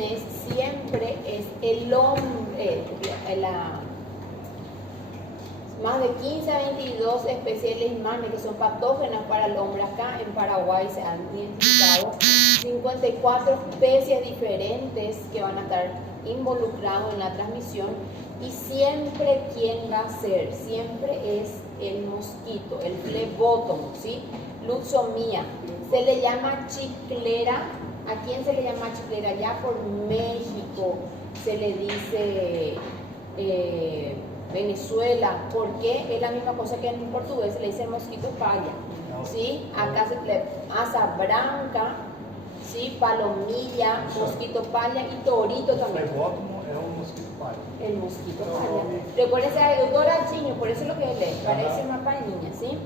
leishmaniasis siempre es el hombre, más de 15 a 22 especies de leishmaniasis que son patógenas para el hombre. Acá en Paraguay se han identificado 54 especies diferentes que van a estar involucrados en la transmisión. Y siempre, ¿quién va a ser? Siempre es el mosquito, el flebótomo, ¿sí? Luxomía. Se le llama chiclera. ¿A quién se le llama chiclera? Ya por México se le dice Venezuela. ¿Por qué? Es la misma cosa que en portugués se le dice mosquito paya, ¿sí? Acá se le asa branca, ¿sí? Palomilla, mosquito paya y torito también. El mosquito paya. Recuérdense al dorachino, por eso es lo que él es, parece mapa de niña, ¿sí?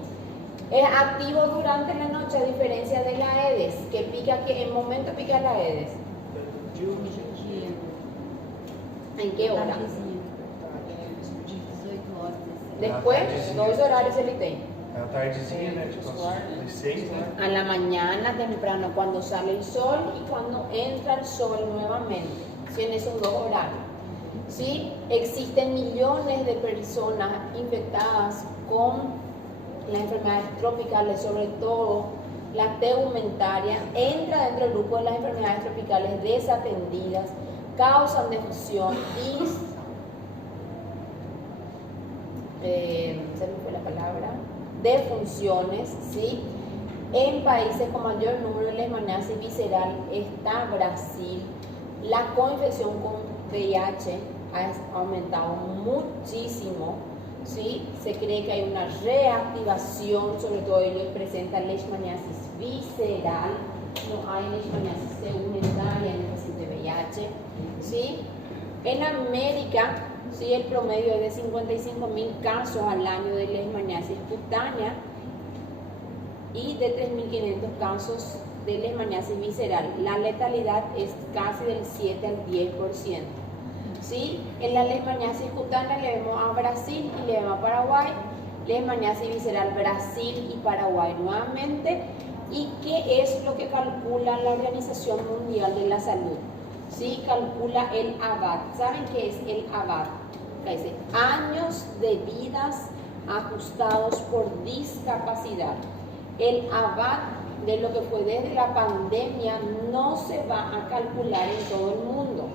Es activo durante la noche, a diferencia de la Aedes, que pica, que en momento pica la Aedes. ¿En qué hora? Después, dos horarios ele tem. A tardezinha, né? Tipo às 6, né? A la mañana temprano, cuando sale el sol y cuando entra el sol nuevamente. ¿Sí? En esos dos horarios. ¿Sí? Existen millones de personas infectadas con las enfermedades tropicales, sobre todo la tegumentaria. Entra dentro del grupo de las enfermedades tropicales desatendidas, causan defusión y se me fue la palabra, defunciones, ¿sí? En países con mayor número de leishmaniasis visceral está Brasil. La coinfección con VIH ha aumentado muchísimo, ¿sí? Se cree que hay una reactivación, sobre todo ellos presentan leishmaniasis visceral, no hay leishmaniasis tegumentaria en el paciente VIH, ¿sí? En América, sí, el promedio es de 55.000 casos al año de leishmaniasis cutánea y de 3.500 casos de leishmaniasis visceral. La letalidad es casi del 7 al 10%. ¿Sí? En la leishmaniasis cutánea le vemos a Brasil y le vemos a Paraguay. Leishmaniasis visceral, Brasil y Paraguay nuevamente. ¿Y qué es lo que calcula la Organización Mundial de la Salud? ¿Sí? Calcula el ABAT. ¿Saben qué es el ABAT? Dice, años de vidas ajustados por discapacidad. El ABAT de lo que fue desde la pandemia no se va a calcular en todo el mundo,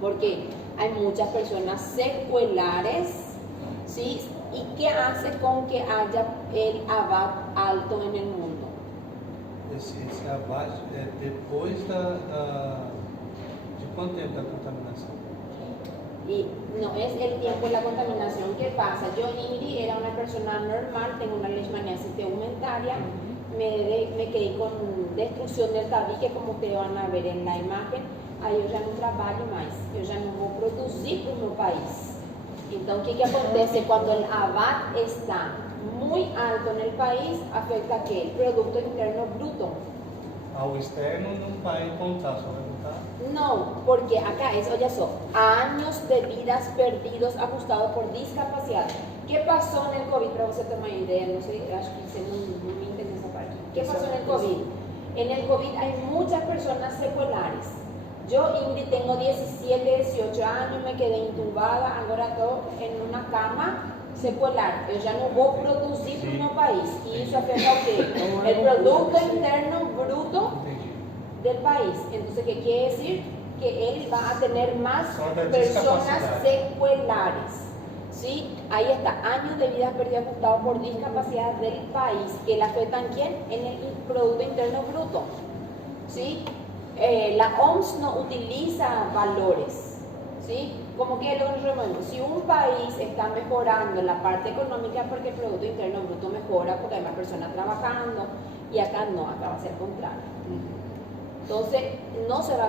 porque hay muchas personas secuelares, ¿sí? ¿Y qué hace con que haya el ABAT alto en el mundo? Esse ABAT é depois de quanto tempo da contaminação? Y no es el tiempo de la contaminación. ¿Qué pasa? Yo, Ingrid, era una persona normal, tengo una leishmaniasis tegumentaria, me quedé con destrucción del tabique, como ustedes van a ver en la imagen. Aí eu já não trabalho mais, eu já não vou produzir para o meu país. Então, o que acontece quando o ABAT está muy alto en el país? Afecta a qué? El Producto Interno Bruto. Ao externo não vai contar, só vai contar? No, porque acá es, oye, son años de vidas perdidos ajustados por discapacidad. ¿Qué pasó en el COVID? Para usted tomar idea, no sé, acho que no me interesa esa parte. ¿Qué pasó en el COVID? En el COVID hay muchas personas secuelares. Yo, Ingrid, tengo 17, 18 años, me quedé intubada, ahora estoy en una cama secular. Yo ya no voy a producir para mi país. Y eso afecta a qué? El Producto Interno Bruto del país. Entonces, ¿qué quiere decir? Que él va a tener más personas secuelares. ¿Sí? Ahí está, años de vida perdidas ajustados por discapacidad del país. ¿Que le afectan quién? En el Producto Interno Bruto. ¿Sí? La OMS no utiliza valores. ¿Sí? Como que si un país está mejorando la parte económica porque el Producto Interno Bruto mejora porque hay más personas trabajando, y acá no, acá va a ser contrario. Entonces no se va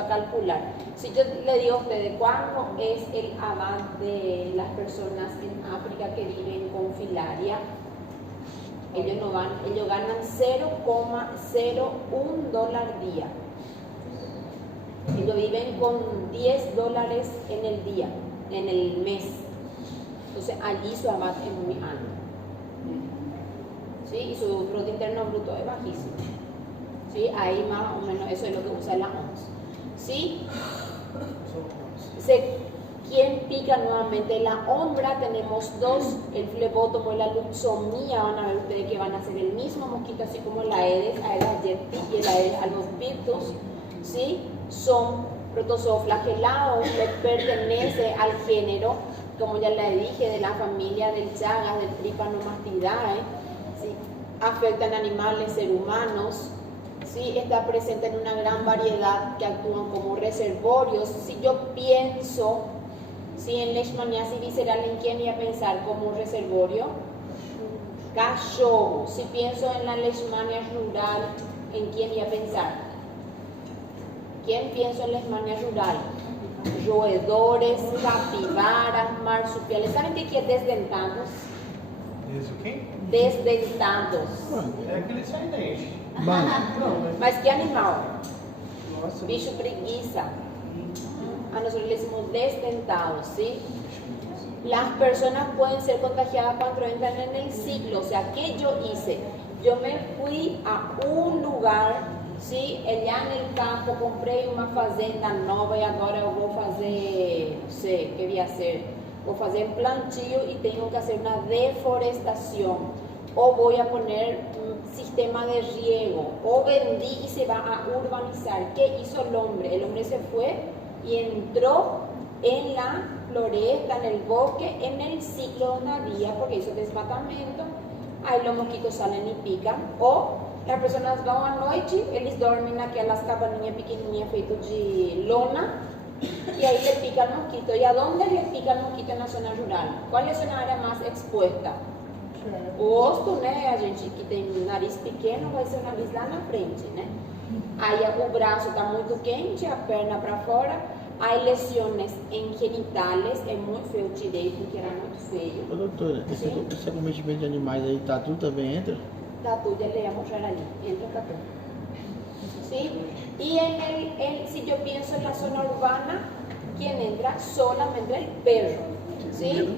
a calcular. Si yo le digo a ustedes cuánto es el ABAT de las personas en África que viven con filaria, ellos ganan $0,01 día. Ellos viven con $10 en el día, en el mes. Entonces allí su ABAT es muy alto. ¿Sí? Y su Producto Interno Bruto es bajísimo. ¿Sí? Ahí más o menos eso es lo que usa la OMS. ¿sí? ¿Quién pica nuevamente? La ombra tenemos dos, el flebótomo y la luxomía, van a ver ustedes que van a ser el mismo mosquito, así como el Aedes aegypti y el Aedes albopictus, ¿sí? Son protozooflagelados, le pertenece al género, como ya le dije, de la familia del Chagas, del Trypanomastidae, ¿sí? Afectan animales, seres humanos, ¿sí? Está presente en una gran variedad que actúan como reservorios. Si yo pienso, ¿sí? En leishmaniasis visceral, ¿en quién voy a pensar como un reservorio? Cachorro. Si pienso en la leishmania rural, ¿en quién voy a pensar? ¿Quién pienso en leishmania rural? Roedores, capibaras, marsupiales. ¿Saben qué quiere desdentados? Isso aqui? Desdentados. É aquele sem dente. Mas que animal? Nossa. Bicho preguiça. A nosotros le decimos desdentados, ¿sí? Las personas pueden ser contagiadas cuando entran en el ciclo. O sea, ¿qué yo hice? Yo me fui a un lugar, ¿sí? Allá en el campo, compré una fazenda nueva y ahora yo voy a hacer, no sé, ¿qué voy a hacer? Voy a hacer un plantio y tengo que hacer una deforestación. O voy a poner un sistema de riego. O vendí y se va a urbanizar. ¿Qué hizo el hombre? El hombre se fue y entró en la floresta, en el bosque, en el ciclo donde había, porque hizo desmatamiento, ahí los mosquitos salen y pican, o las personas van a noche, ellos duermen aquí a las cabaninhas pequenininhas feitas de lona, y ahí le pica el mosquito. ¿Y a dónde le pica el mosquito en la zona rural? ¿Cuál es una área más expuesta? O rosto, né? A gente que tem nariz pequeno vai ser o nariz lá na frente, né? Aí o braço está muito quente, a perna para fora. Hay lesiones en genitales, é muito feio, eu tirei porque era muito feio. Ô, doutora, esse acometimento de animais aí, tatu também entra? Tatu, ya le voy a mostrar ali, entra tatu. ¿Sí? Y si yo pienso en la zona urbana, ¿quién entra? Solamente el perro. ¿Sí?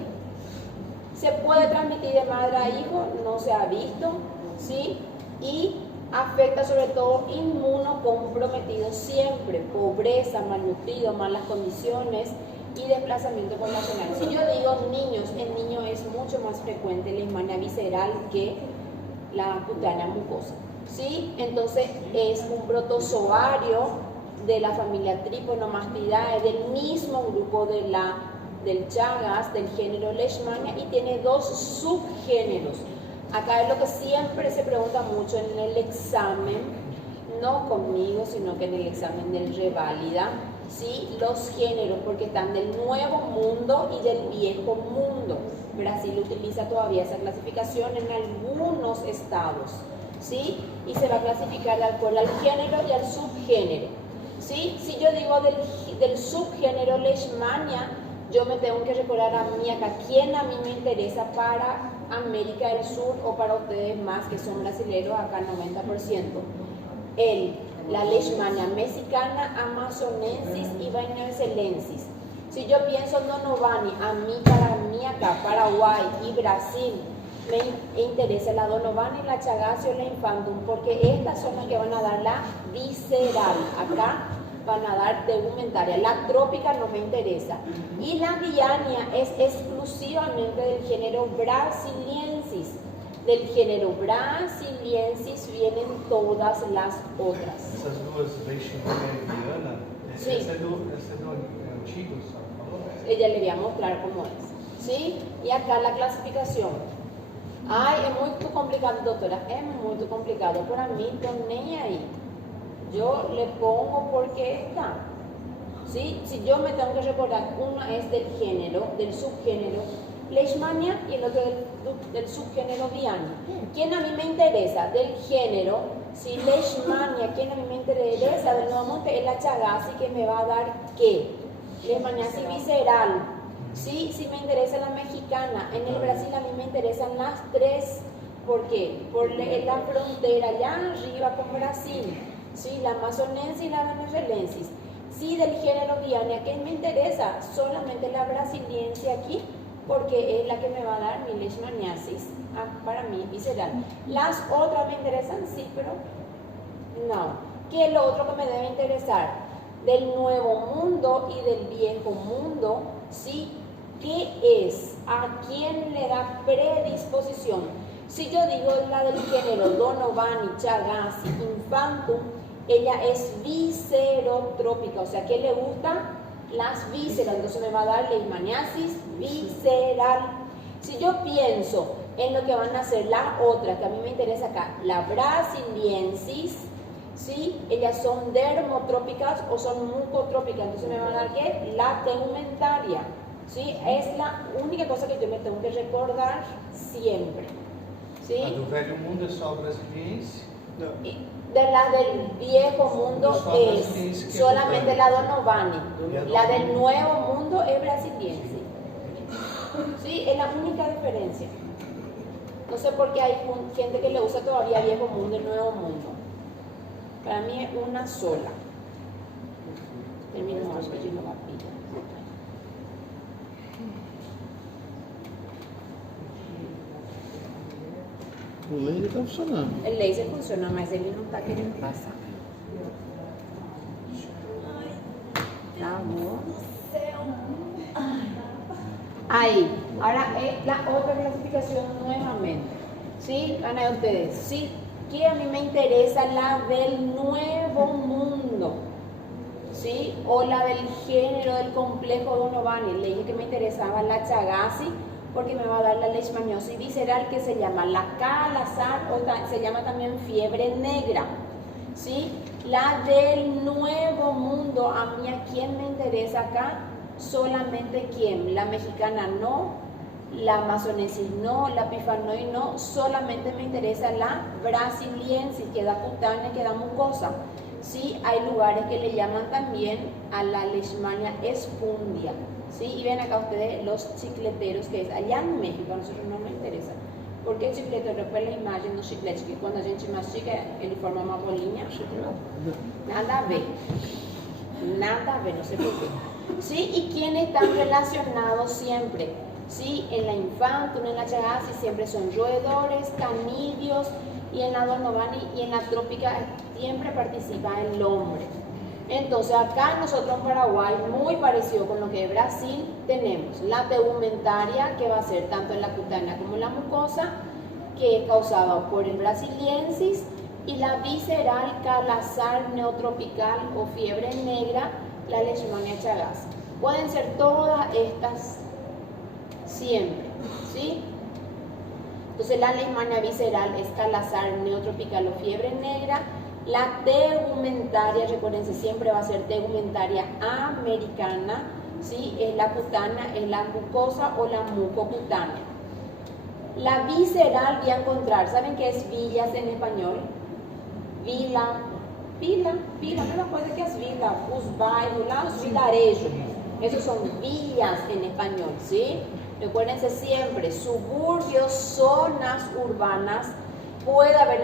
Se puede transmitir de madre a hijo, no se ha visto, ¿sí? Y afecta sobre todo inmunocomprometidos siempre, pobreza, malnutrido, malas condiciones y desplazamiento poblacional. Si yo digo niños, en niños es mucho más frecuente la leishmania visceral que la cutánea mucosa, ¿sí? Entonces es un protozoario de la familia Trypanomastidae, del mismo grupo del Chagas, del género Leishmania, y tiene dos subgéneros. Acá es lo que siempre se pregunta mucho en el examen, no conmigo, sino que en el examen del Reválida, ¿sí? Los géneros, porque están del Nuevo Mundo y del Viejo Mundo. Brasil utiliza todavía esa clasificación en algunos estados, ¿sí? Y se va a clasificar de acuerdo al género y al subgénero, ¿sí? Si yo digo del subgénero Leishmania, yo me tengo que recordar a mí acá, ¿quién a mí me interesa para América del Sur o para ustedes más que son brasileños, acá 90%? La Leishmania mexicana, amazonensis y vainoeselensis. Si yo pienso en Donovani, para mí acá, Paraguay y Brasil, me interesa la Donovani, la Chagas o la Infantum, porque estas son las que van a dar la visceral. Acá van a dar tegumentaria. La trópica no me interesa. Y la Viania es exclusivamente del género brasiliensis. Del género brasiliensis vienen todas las otras. Essas duas leishmania viana, Sí. essa é do antigo, sabe? Ella le voy a mostrar cómo es, ¿sí? Y acá la clasificación. Ay, es muy complicado, doctora, es muy complicado. Para mí, no ni ahí. Yo le pongo porque está, ¿sí? Si yo me tengo que recordar, una es del género, del subgénero Leishmania y el otro del subgénero Viana. ¿Quién a mí me interesa? Del género, si Leishmania, ¿quién a mí me interesa? Del nuevo monte es la Chagas, que me va a dar ¿qué? Leishmaniasis visceral, ¿sí? Si me interesa la mexicana, en el Brasil a mí me interesan las tres. ¿Por qué? Por la frontera allá arriba con Brasil, ¿sí? La amazonensis y la venezuelensis. Sí, del género Viana, ¿qué me interesa? Solamente la brasiliense aquí, porque es la que me va a dar mi leishmaniasis, para mí visceral. Las otras me interesan, sí, pero no. ¿Qué es lo otro que me debe interesar? del nuevo mundo y del viejo mundo, ¿sí? ¿Qué es? ¿A quién le da predisposición? Si yo digo la del género Donovani, Chagassi, Infantum, ella es viscerotrópica, o sea, ¿qué le gusta? Las vísceras, entonces me va a dar leishmaniasis visceral. Si yo pienso en lo que van a hacer las otras, que a mí me interesa acá, la brasiliensis, ¿sí? Ellas son dermotrópicas o son mucotrópicas, entonces me van a dar ¿qué? La tegumentaria, ¿sí? Es la única cosa que yo me tengo que recordar siempre, ¿sí? A do velho mundo é só brasiliense? De la del viejo mundo es solamente la Donovani, la del nuevo mundo es brasiliense, ¿sí? Es la única diferencia. No sé por qué hay gente que le usa todavía viejo mundo y nuevo mundo. Para mí es una sola. Termino más que yo no va a pillar. O laser tá funcionando. El laser funciona, mas ele não está querendo passar. Tá bom. Ahí, ahora la otra clasificación nuevamente, ¿sí? Van a ver ustedes, sí, que a mí me interesa la del nuevo mundo, ¿sí? O la del género del complejo Donovani. Le dije que me interesaba la Chagassi porque me va a dar la leishmaniosis visceral que se llama la Kala-Azar o se llama también fiebre negra, ¿sí? La del nuevo mundo, a mí a quién me interesa acá, solamente quién, la mexicana no, la amazonensis no, la pifanoid no, solamente me interesa la brasiliensis, que da cutánea, que da mucosa. Sí, hay lugares que le llaman también a la leishmania espundia, ¿sí? Y ven acá ustedes los chicleteros, que es allá en México, a nosotros no nos interesa. Porque el chicletero, después la imagen dos chicletes, que cuando a gente mastiga, ele forma uma bolinha. Nada a ver, no sé por qué. ¿Sí? ¿Y quiénes están relacionados siempre? ¿Sí? En la Infantum, en la Chagassi, siempre son roedores, canidios, y en la Donovani y en la trópica siempre participa el hombre. Entonces acá nosotros en Paraguay, muy parecido con lo que es Brasil, tenemos la tegumentaria, que va a ser tanto en la cutánea como en la mucosa, que es causada por el brasiliensis, y la visceral, Kala-Azar neotropical o fiebre negra, la leishmania Chagassi. Pueden ser todas estas siempre, ¿sí? Entonces la leishmania visceral es Kala-Azar neotropical o fiebre negra. La tegumentaria, recuérdense, siempre va a ser tegumentaria americana, ¿sí? Es la cutánea, es la mucosa o la mucocutánea. La visceral voy a encontrar, ¿saben qué es villas en español? Vila, mesma coisa que as vilas, os bairros, lá os vilarejos, esos son villas en español, ¿sí? Recuérdense siempre, suburbios, zonas urbanas, puede haber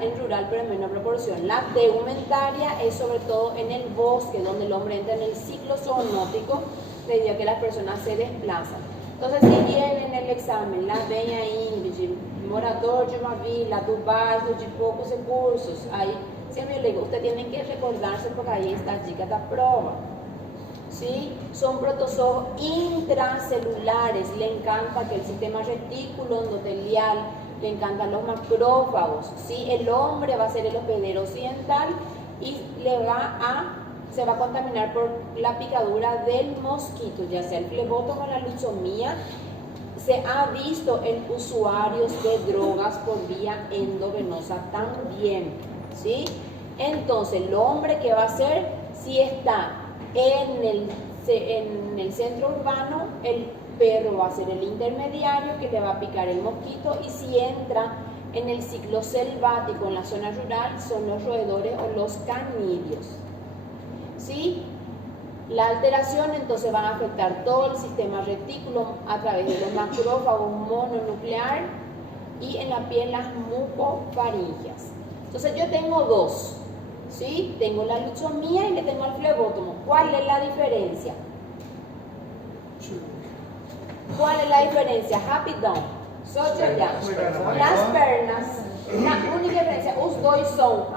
en rural, pero en menor proporción. La tegumentaria es sobre todo en el bosque, donde el hombre entra en el ciclo zoonótico, debido a que las personas se desplazan. Entonces, si viene en el examen, la ven aí, morador de uma vila, do bairro de pocos recursos, ahí siempre le digo, usted tiene que recordarse porque ahí está la chica de prueba. ¿Sí? Son protozoos intracelulares, le encanta que el sistema retículo endotelial, le encantan los macrófagos, ¿sí? El hombre va a ser el hospedero occidental y se va a contaminar por la picadura del mosquito, ya sea el flebótomo o la luchomía. Se ha visto en usuarios de drogas por vía endovenosa también, ¿sí? Entonces, el hombre, ¿qué va a hacer? Si está en el centro urbano, el perro va a ser el intermediario que le va a picar el mosquito, y si entra en el ciclo selvático en la zona rural, son los roedores o los canidios, ¿sí? La alteración entonces va a afectar todo el sistema retículo a través de los macrófagos mononuclear y en la piel las mucofaringias. Entonces yo tengo dos, ¿sí? Tengo la luchomía y le tengo el flebótomo. ¿Cuál es la diferencia? ¿Cuál es la diferencia? Rapidão. Só de olhar. Las pernas, la única diferencia, os dois são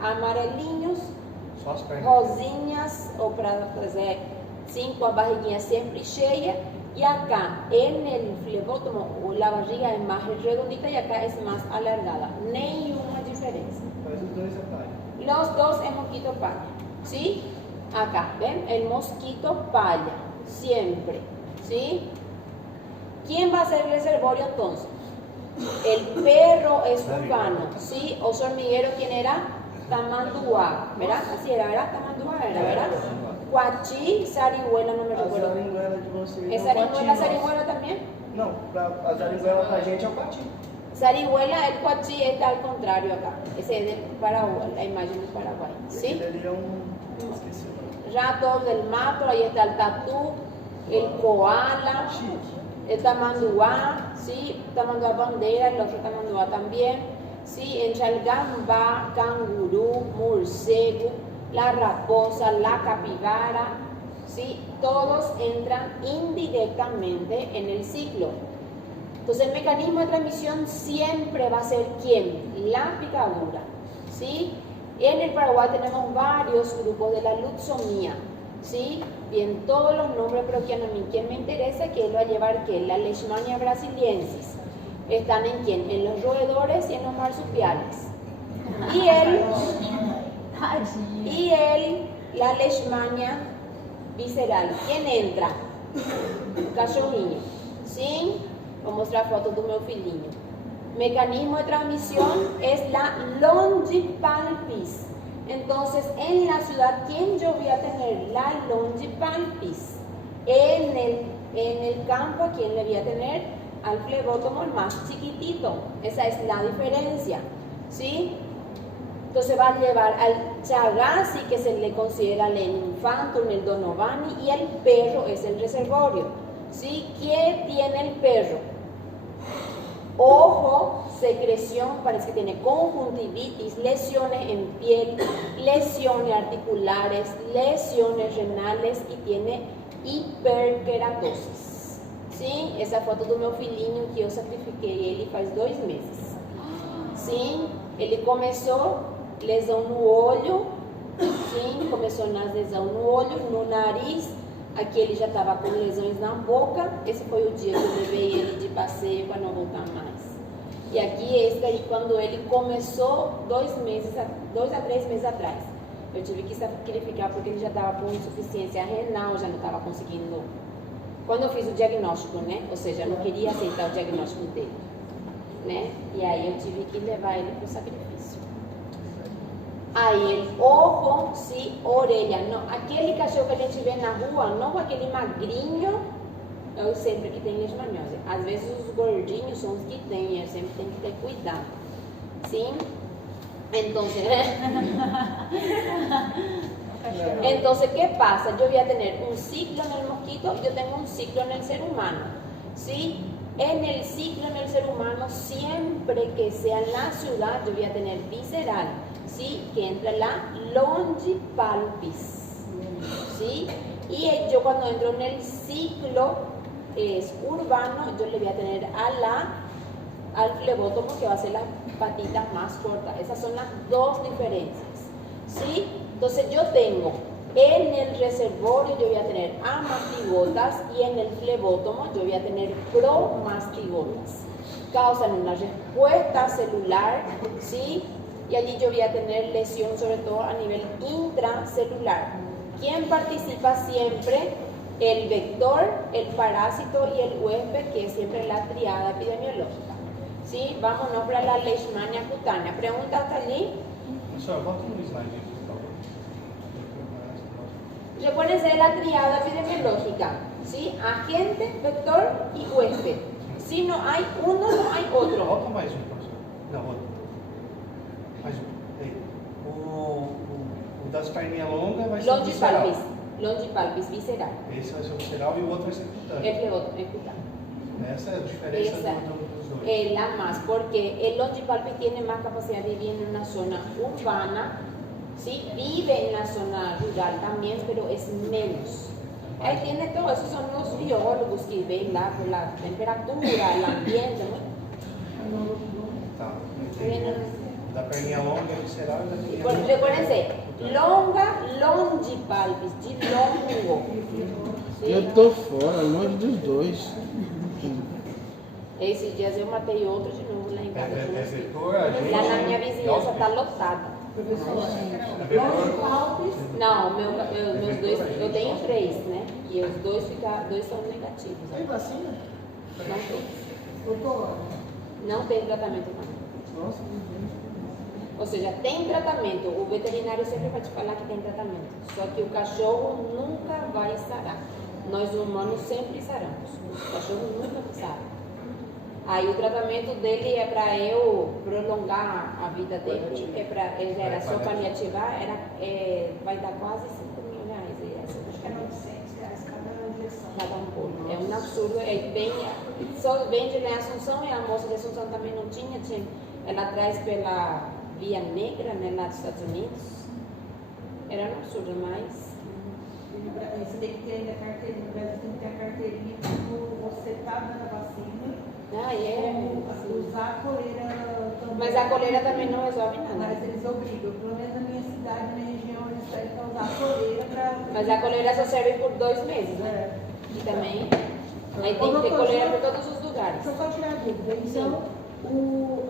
amarelinhos, Só as pernas. rosinhas, ou para fazer, sim, com a barriguinha sempre cheia. Y acá, en el flebótomo, la barriga es más redondita y acá es más alargada. Ninguna diferencia. Mas os dois é palha. Los dos es mosquito paya, ¿sí? Acá, ¿ven? El mosquito paya, siempre, ¿sí? ¿Quién va a ser el reservorio entonces? El perro es urbano, ¿sí? Oso hormiguero, ¿quién era? Tamanduá, ¿verdad? Así era, ¿verdad? Tamanduá era, ¿verdad? Huachí, zarigüela, no me A recuerdo. zariguela de vocês. ¿Es é o zarigüela, patinho, zarigüela también? Não, a zariguela pra gente é o patinho. Zarigüela, el huachí está al contrario acá. Ese es de Paraguay, la imagen de Paraguay, ¿sí? Ele ali é esqueci o nome. Ratos del mato, ahí está el tatú, el koala, el tamanduá, ¿sí? Tamanduá bandera, el otro tamanduá también, ¿sí? Entra el gambá, cangurú, murciélago, la raposa, la capibara, ¿sí? Todos entran indirectamente en el ciclo. Entonces el mecanismo de transmisión siempre va a ser ¿quién? La picadura, ¿sí? En el Paraguay tenemos varios grupos de la luxomía, ¿sí? Bien, todos los nombres, pero ¿quién me interesa? Que él va a llevar ¿qué? La Leishmania brasiliensis. ¿Están en quién? En los roedores y en los marsupiales. La Leishmania visceral. ¿Quién entra? Cachorrinho. ¿Sí? Vou mostrar a foto do meu filhinho. Mecanismo de transmisión es la longipalpis. Entonces, en la ciudad, ¿quién yo voy a tener? La longipalpis. En el campo, ¿quién le voy a tener? Al flebótomo, el más chiquitito. Esa es la diferencia, ¿sí? Entonces va a llevar al chagasi, que se le considera el infantum, el donovani, y el perro es el reservorio, ¿sí? ¿Qué tiene el perro? Ojo, secreción, parece que tiene conjuntivitis, lesiones en piel, lesiones articulares, lesiones renales y tiene hiperkeratosis. Sim, essa foto do meu filhinho que eu sacrifiquei ele faz 2 meses. Sim, ele começou lesão no olho, sim, começou nas lesão no olho, no nariz. Aqui ele já estava com lesões na boca. Esse foi o dia que eu levei ele de passeio para não voltar mais. E aqui esse aí quando ele começou 2 a 3 meses atrás. Eu tive que sacrificar porque ele já estava com insuficiência renal, já não estava conseguindo. Quando eu fiz o diagnóstico, né? Ou seja, eu não queria aceitar o diagnóstico dele, né? E aí eu tive que levar ele para o sacrifício. Aí ele, ojo, sim, orelha. Não, aquele cachorro que a gente vê na rua, não aquele magrinho, eu sempre que tem leishmaniose. Às vezes os gordinhos são os que têm, eu sempre tenho que ter cuidado. Sim? Entonces, ¿qué pasa? Yo voy a tener un ciclo en el mosquito y yo tengo un ciclo en el ser humano, ¿sí? En el ciclo en el ser humano, siempre que sea en la ciudad, yo voy a tener visceral, ¿sí? Que entra la longipalpis, ¿sí? Y yo cuando entro en el ciclo urbano, yo le voy a tener al flebótomo, que va a ser las patitas más cortas. Esas son las dos diferencias, ¿sí? Entonces yo tengo en el reservorio, yo voy a tener amastigotas y en el flebótomo yo voy a tener promastigotas. Causan una respuesta celular, ¿sí? Y allí yo voy a tener lesión sobre todo a nivel intracelular. ¿Quién participa siempre? El vector, el parásito y el huésped, que es siempre la triada epidemiológica. ¿Sí? Vámonos para la leishmania cutánea. ¿Pregunta hasta allí? Senhor, volta no slide aqui, por favor. Recuérdense de la triada epidemiológica, ¿sí? Agente, vector y huésped. Si no hay uno, no hay otro. Volta mais professor. Não, outro. Mais Aí. O das perninhas longas vai ser o visceral. Longipalpis. Longipalpis visceral. Esse vai ser o visceral e o outro vai ser cutâneo. El flebótomo es cutáneo. Essa é a diferença Esa dos dois. es la más, porque el longipalpis tiene más capacidad de vivir en una zona urbana, ¿sí? Vive en la zona rural también, pero es menos. Ahí tiene todo, esos son los biólogos que ven la temperatura, el ambiente, ¿no? Tá, entendi. Da perninha longa é visceral e da perninha Bueno, longa. recuérdense, Longa, longipalpis, de longo. Eu Sim? tô fora, longe dos dois. Esses dias eu matei outro de novo lá em casa. vetor, a gente. Lá na minha vizinhança está lotada. Professor, É vetor. longipalpis, Não, meus dois, eu tenho 3, né? E os dois são negativos. Tem vacina? Não tem. doutor, Não tem tratamento não. Nossa, que bem. Ou seja, tem tratamento. O veterinário sempre vai te falar que tem tratamento. Só que o cachorro nunca vai sarar. Nós humanos sempre saramos. O cachorro nunca sara. Aí o tratamento dele é para eu prolongar a vida dele. Ele era só paliativa, vai dar quase R$5.000. acho que é R$900 cada injeção. Cada ampola. É um absurdo. Só vende na Assunção, e a moça de Assunção também não tinha. Ela traz pela Via Negra, né, lá dos Estados Unidos. Era um absurdo, mas... Você tem que ter ainda a carteirinha, no Brasil tem que ter a carteirinha quando você está dando a vacina. Usar a coleira também. Mas a coleira também não resolve nada. Mas eles obrigam, pelo menos na minha cidade, na minha região, eles pedem para usar a coleira para. Mas a coleira só serve por 2 meses, né? E também... Aí tem que ter coleira por todos os lugares. Deixa eu só tirar a dúvida. Então, o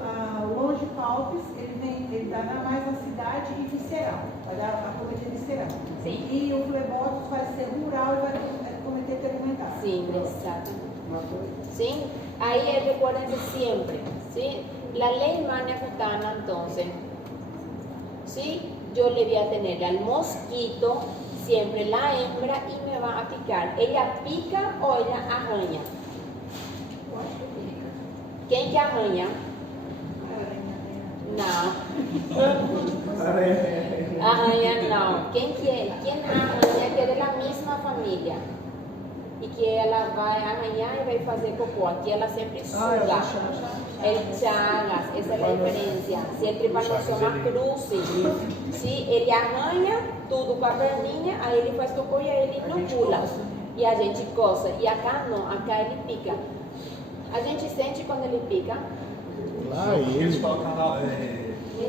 longipalpis, ele dá mais na cidade e visceral. Vai dar a cometer visceral. Sim. E o flebotus vai ser rural e vai cometer tegmentar. Sim, exatamente. Sim, ahí recuérdense siempre, ¿sí? La ley Manea Cutana, entonces, ¿sí? Yo le voy a tener al mosquito siempre la hembra y me va a picar. ¿Ella pica o ella araña? ¿Quién que araña? No. Arranha no. ¿Quién arranha que é de la misma familia? E que ela vai arranhar e vai fazer cocô. Aqui ela sempre suga. El Chagas, essa é a diferença. Se el Trypanosoma cruzi, se ele arranha tudo com a perninha, aí ele faz cocô e aí ele não pula. E a gente coça. E acá não, acá ele pica. A gente sente quando ele pica? Lá Eles ele. colocam lá.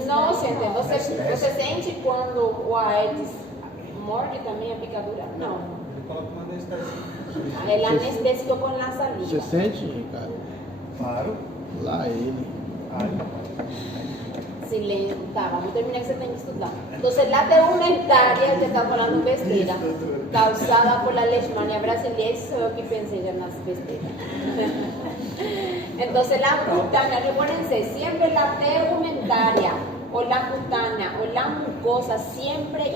Não sente. Você sente quando o Aedes morde também a picadura? Não. Ele coloca uma anestesia. El anestésico con la Você saliva. sente, Ricardo? Claro. Lá ele. Silêncio. Tá, vamos terminar que você tem que estudar. Entonces, la tegumentaria, que está falando besteira, causada por la leishmania brasileira, isso eu que pensei já nas besteiras. Entonces, la cutánea, recuérdense, siempre la tegumentaria, o la cutánea, o la mucosa, siempre